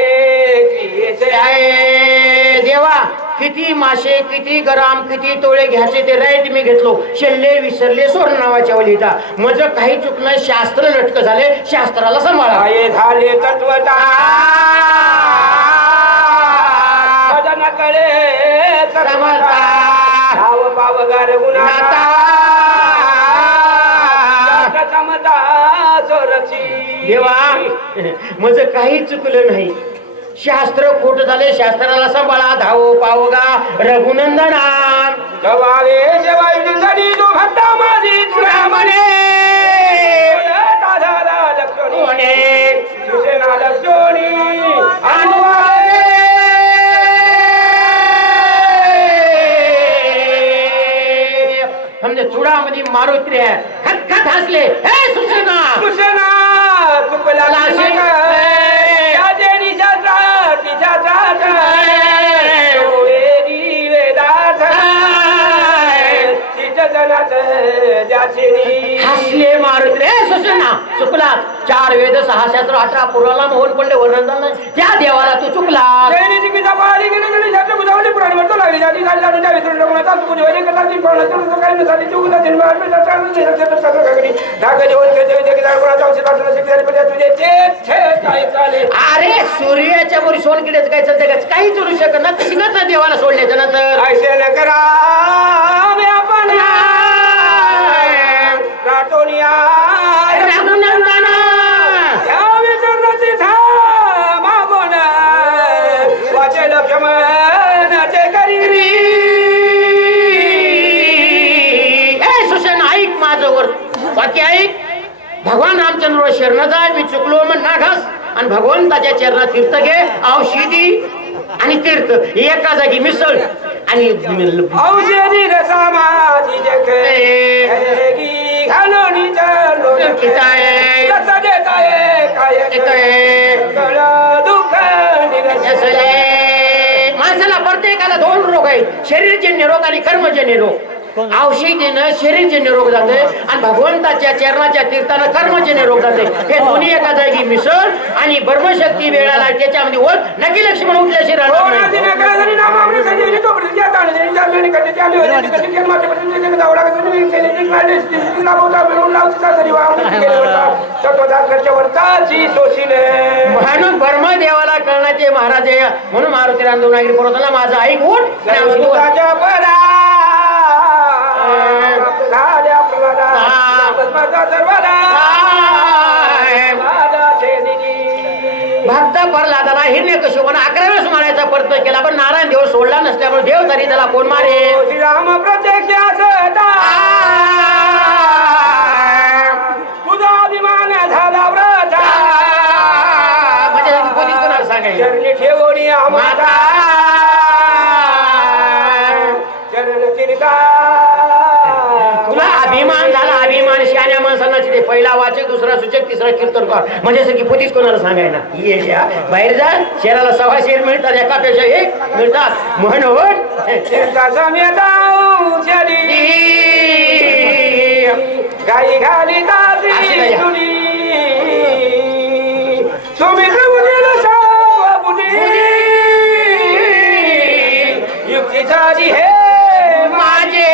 देवा किती मासे किती गराम किती तोळे घ्यायचे ते राईट मी घेतलो शेल्ले विसरले सोड नावाच्या वलिता मज काही चुकलं शास्त्र लटक झाले शास्त्राला सांभाळा झाले तत्वता कळे पावगार गुणाता देवा मज काही चुकलं नाही शास्त्र खोट झाले शास्त्राला सांभाळा धावो पावगा रघुनंदना गवावे जेवाई नंदनी जो भक्ता माझी तुला म्हणे दादा लक्ष्मणी म्हणे सुसेना लक्ष्मणी समजे चुडामध्ये मारुत्री आहे खतखत हसले हे सुसेना सुसेना चुकला हसले मारुती रे सुसेना चुकला 4 वेद 6 शास्त्र 18 पुराला मोहन पडले वर्णन झालं त्या देवाला तू चुकला अरे सूर्याच्या वर सोनकिड्याचं काय चालतं का काही चलू शकत ना शिकत ना देवाला सोडल्याच्या नंतर ऐसे न करा आपण राटोनिया रघुनंदना या विचरणाची थांबा बोल वाचे लक्ष्मणाचे करी ए सुसेना ऐक माझं वर वाक्य ऐक भगवान रामचंद्र शरण जाय मी चुकलो म्हण ना घास आणि भगवंताच्या चरणात तीर्थ घे औषधी आणि तीर्थ एका जागी मिसळ आणि औषधी रसामाजी माणसाला प्रत्येकाला 2 रोग आहेत शरीरजन्य रोग आणि कर्मजन्य रोग औषधीनं शरीरजन्य रोग जाते आणि भगवंताच्या चरणाच्या तीर्थानं कर्मजन्य रोग जाते हे दोन्ही एका जागी मिसळ आणि ब्रह्मशक्ती वेळाला त्याच्यामध्ये होत नक्की लक्ष्मण उठल्याशी म्हणून ब्रह्मदेवाला कळण्याचे महाराज म्हणून मारुती रामदेवनागिरी पर्वताला माझा ऐक उठ भक्त प्रल्हादाला हिरण्यकशिपूने 11 वेळेस मारायचा प्रयत्न केला पण नारायण देव सोडला नसल्यामुळे देव तरी त्याला कोण मारे राम प्रत्यक्ष तुझा अभिमान झाला व्रत म्हणजे कोणाला सांगायचं ठेवणी आम्हाला चरण तीर्था तुला अभिमान झाला अभिमान शहाण्या माणसांना ते पहिला वाचक दुसरा सूचक तिसरा कीर्तनकार म्हणजे सगळी पोतीच कोणाला सांगायला ये बाहेर जा शहराला 6 शेर मिळतात एकापेक्षा एक मिळतात म्हणून गाई घाली युक्ती झाली हे माझे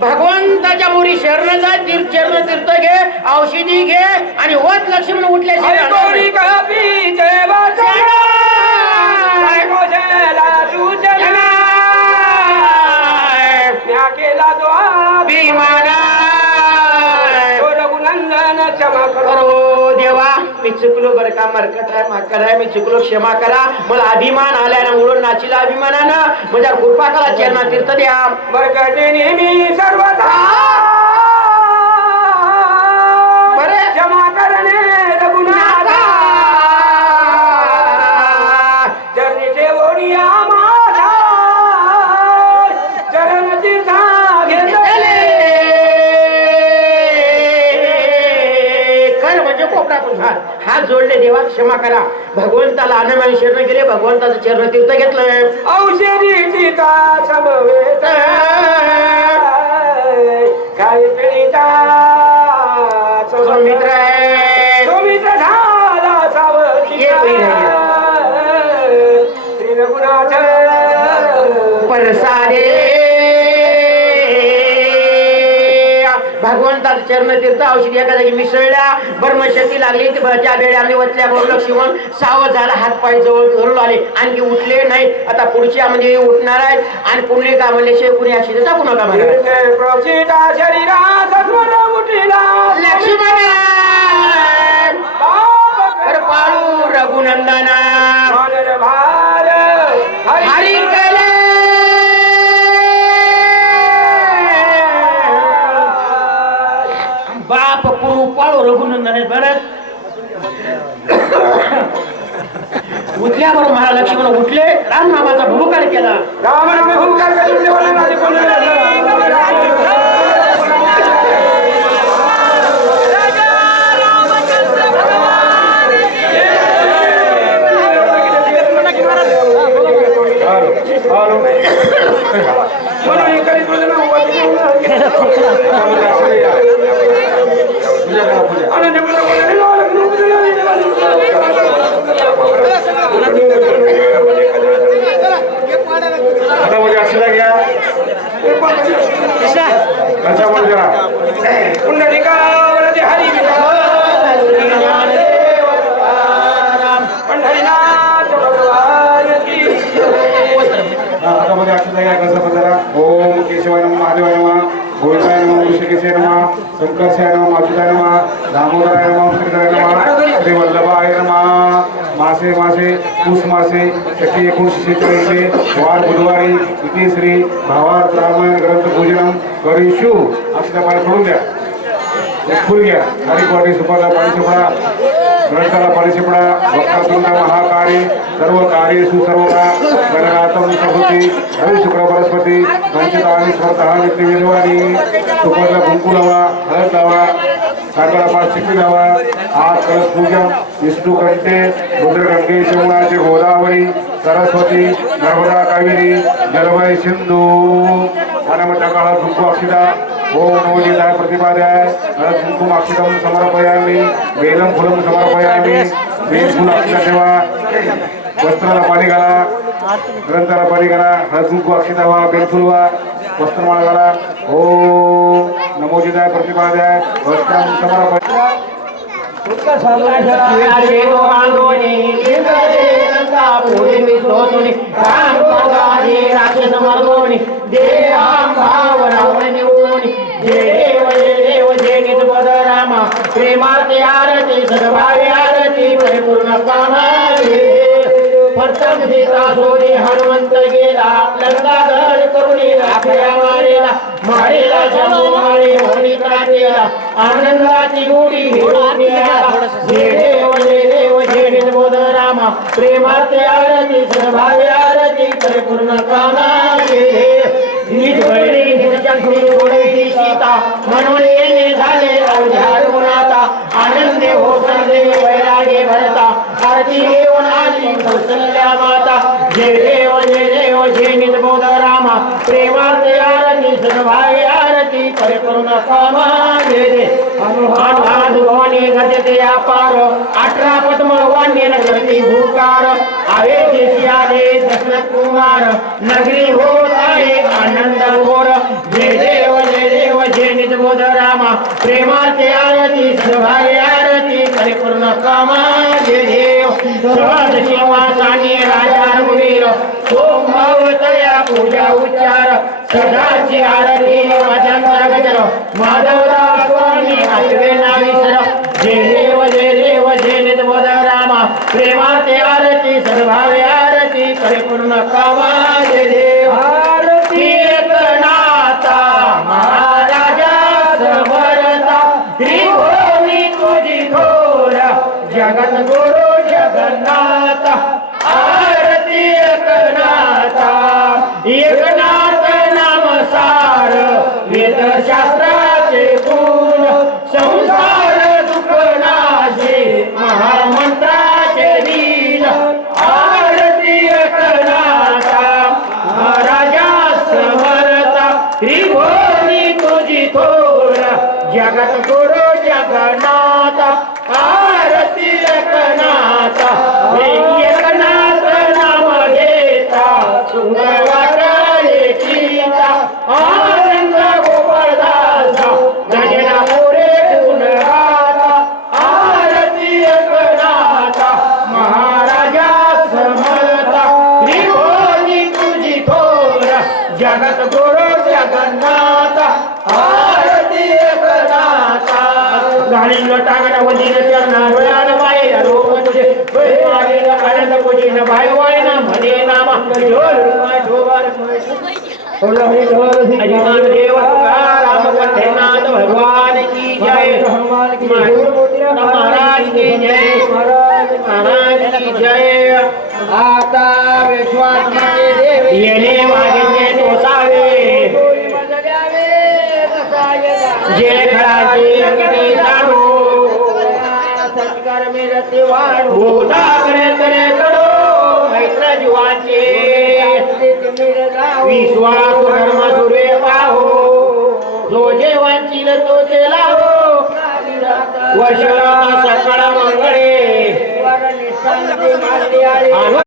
भगवंताच्या मुरी शरण जा चरण तीर्थ घे औषधी घे आणि होत लक्ष्मण उठल्याशिवाय मी चुकलो बरं का, मरकट आहे, माकड आहे, मी चुकलो, क्षमा करा. मला अभिमान आलाय ना, उडून नाचीला अभिमानानं. म्हणजे कृपा करा, चरणा तीर्थ द्या. मरकटे नेहमी सर्वथा बरे क्षमा करणे रघुनाथा. चरणी ठेवोनिया माझा चरण तीर्था घेतले. खर म्हणजे कोपरा पण हात जोडले, देवा क्षमा करा. भगवंताला अनमान शरण गेले, भगवंताचं चरण तीर्थ घेतलं. औषधी टीका समवेत काय पिढीता मित्र आहे सौमित्र झाला सावधी. ये पहिला श्री रघुनाथ परसारे भगवंताचं चरण तीर्थ औषधी एका जागी मिसळल्या. ब्रह्मशक्ती लागली, त्या बेड्यामध्ये वचल्या बरोबर शिवण सावध झाला, हात पाय जवळ धरून आले, आणखी उठले नाही. आता पुढच्या म्हणजे उठणार आहेत. आणि पुढले का म्हणले शे कुणी अशी टाकू नका म्हणा. प्रचिता शरीरा सत्वर मुठीला लक्ष्मण पाळू रघुनंदना मानर भार हरी केले. बाप कुरु पाळू रघुनंदन बरं. उठल्याबरोबर महाराज लक्ष्मण उठले, राम नामाचा भूकार केला. रामाने भूमिका केली बोलणारे कोण ओम केशवाय नमः महादेवाय नमः गोविंदाय नमः ऋषिकेशाय नमः शंकरशाय नमः माधुराय नमः दामोदराय नमः श्रीधराय नमः श्री वल्लभाय नमः. मासे मासे पूस मासे शकी 1946 वार बुधवारी इति श्री भावार्थ रामायण ग्रंथ पूजनम करीशु. अक्षता पाणी पडून द्या, फुल घ्या. हरिकोटी सुपाला पाणी शिपडा, ग्रंथाला पाणी शिपडा. वक्रतुंड महाकार्य सर्व कार्य सुसर्वदा गणनाथम सभूती हरि शुक्र बृहस्पती पंचतानि स्वतः नित्य विद्वानी. सुपाला कुंकू लावा, हळद लावा, काकडा पाच शिपी लावा. आज कलश पूजन विष्णू कंठे रुद्रगंगे यमुनाचे गोदावरी सरस्वती नर्मदा कावेरी जलमय सिंधू. अनमता काळा कुंकू अक्षिता ओम नमोजिताय प्रतिपाद्याय कुंकुम अक्षितम समर्पयामि वेदम फुलम समर्पयामि. वेद फुल अक्षिता ठेवा, वस्त्राला पाणी घाला, ग्रंथाला पाणी घाला, हळद कुंकू अक्षिता व्हा, बेलफुल व्हा, वस्त्रमाळ घाला. ओम नमोजिताय प्रतिपाद्याय वस्त्रम समर्पयामि. प्रेमाते आरती सद्भावे आरती परिपूर्ण कामाले. प्रथम सीता सोरी हनुमंत गेला, लंकाधर करुणी राखल्या मारेला. मारेला शंभू मारे होणी त्राटेला, आनंदाची गोडी जय देव जय निर्बोध रामा. प्रेमाते आरती सद्भावे आरती परिपूर्ण कामाले. निज बहिणी निजचंद्री गोडीची सीता, म्हणून येणे झाले अवघ्या गुणाता. आनंदे हो संदेव वैरागे भरता, आरती घेऊन आली कौसल्या माता. जय देव जय निर्बोध रामा. प्रेमाते आरती सद्भावे आरती परिपूर्ण कामा. जय देव हनुमान भवानी गजते अपार, 18 पद्म वाण्य नगरी भूकार. आवे देशी आले दशरथ कुमार, नगरी होत आहे आनंद घोर. जय देव जय निर्बोध रामा. प्रेमाचे आरती सद्भावे आरती परिपूर्ण कामा. जय देव सर्वात शिवासानी राजा रघुवीर, सोमभावतया पूजा उच्चार. सदाची आरती भजन गजर, माधवराव स्वामी आठवे नाविसर. जय देव जय निर्बोध प्रेमाचे आरती सर्वावे आरती करे पूर्ण कामाचे देव आरती एकनाथा महाराजा समर्था त्रिभुवनी तुझी थोर जगत गुरु जगन्नाथ आरती एकनाथा एकनाथ नाम सार वेदशास्त्राचे गुण संसार दुःखनाशे महामंत्राचे लीन आरती एकनाथा महाराजा समर्था त्रिभुवनी तुझी थोर जगत गुरु जगन्नाथ आरती एकनाथा एकनाथ नाम घेता सुंदर वाटले चिता आनंद गोपाळदासा गजना मोरे गुण गाता आरती एकनाथा महाराजा समर्था त्रिभुवनी तुझी थोर जगत गुरु जगन्नाथ आरती एकनाथा घालीन टांगण वदीन चरणा डोळ्यान माये रोग तुझे मागे आनंद पूजिन भाईवाईन म्हणे नामा ढोल ढोबार हरिमान देव तुकाराम कंठनाथ भगवान की जय महाराज की जय महाराज की जय आता विश्वासनाचे देव येणे वागितले तोसावे जे खळाचे अंगठी जाणू सत्कार मिरती वाढू भूता करे करे कडो मैत्र जीवांचे विश्वास धर्म सुरे पाहो जो जे वांचील तो ते लावो वशला सकळ मंगळे निष्ठांती मारली आली